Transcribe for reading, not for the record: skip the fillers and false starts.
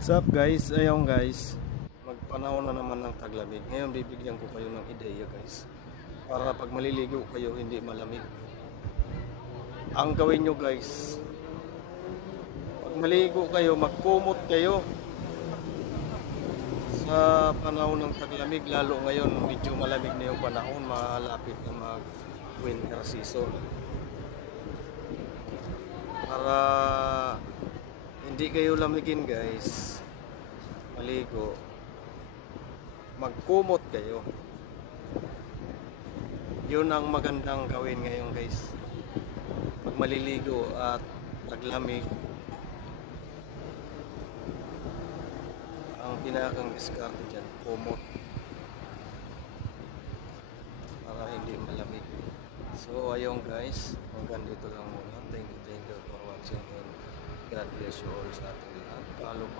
What's up guys? Ayun guys, magpanahon na naman ng taglamig. Ngayon bibigyan ko kayo ng ideya guys, para pag maliligo kayo hindi malamig. Ang gawin nyo guys, pag maligo kayo, magkumot kayo. Sa panahon ng taglamig, lalo ngayon medyo malamig na yung panahon, malapit na mag winter season. Para hindi kayo lamigin guys, maligo, magkumot kayo. Yun ang magandang gawin ngayon guys, pag maliligo at taglamig. Ang pinakang diskarte dyan, kumot, para hindi malamig. So ayun guys, hanggang dito lang muna. Thank you for watching and God bless you all sa ating lahat. Follow